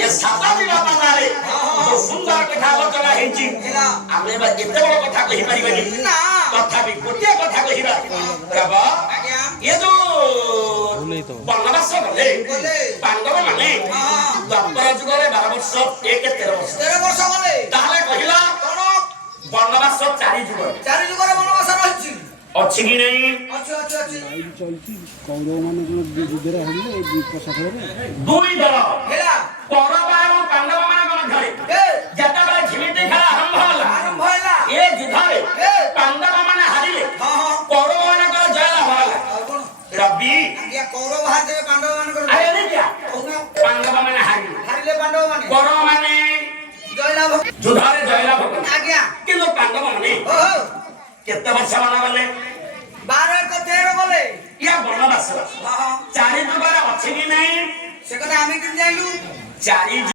ଏ ସାତ ଦିନ ପାଖରେ ସୁନ୍ଦର କଥା ଆଲୋଚନା ହେଇଛି ଆମେ ଏତେ ବଡ କଥା କହିପାରିବାନି ତଥାପି ଗୋଟିଏ କଥା କହିବା ଏ ଯୋଉ ବନବାସ ଗଲେ ପାଣ୍ଡବ ମାନେ ଦ୍ୱାପର ଯୁଗରେ 12 ବର୍ଷ 13 ବର୍ଷ ଗଲେ ତାହେଲେ କହିଲା ବନବାସ 4 ଯୁଗରେ ବନବାସ ରହିଛି ଅଛି କି ନାହିଁ କୌରବ ମାନେ ଯୁଦ୍ଧରେ ହାରିଲେ ଦୁଇ ଦଳ କୌରବ ଏବଂ ପାଣ୍ଡବ ମାନଙ୍କ ମଧ୍ୟରେ ଯେତେବେଳେ ଝିମିଟି ଖେଳ ଆରମ୍ଭ ହେଲା ଏ ଯୁଦ୍ଧରେ ପାଣ୍ଡବ ମାନେ ହାରିଲେ କୌରବ ମାନଙ୍କର ଜୟ ଲାଭ ହେଲା ରବି କୌରବ ହାରିଲେ ପାଣ୍ଡବ ମାନଙ୍କର ପାଣ୍ଡବ ମାନେ ହାରିଲେ ପାଣ୍ଡବ ମାନେ କୌରବ ମାନେ ଯୁଦ୍ଧରେ ଜୟ ଲାଭ କଲେ କିନ୍ତୁ ପାଣ୍ଡବ ମାନେ କେତେ ବର୍ଷ ମାନ ଗଲେ 12 ଗଲେ या बनवास 4 ଯୁଗରେ ଅଛି କି ନାହିଁ ସେ କଥା ଆମେ କେମିତି ଜାଣିଲୁ 4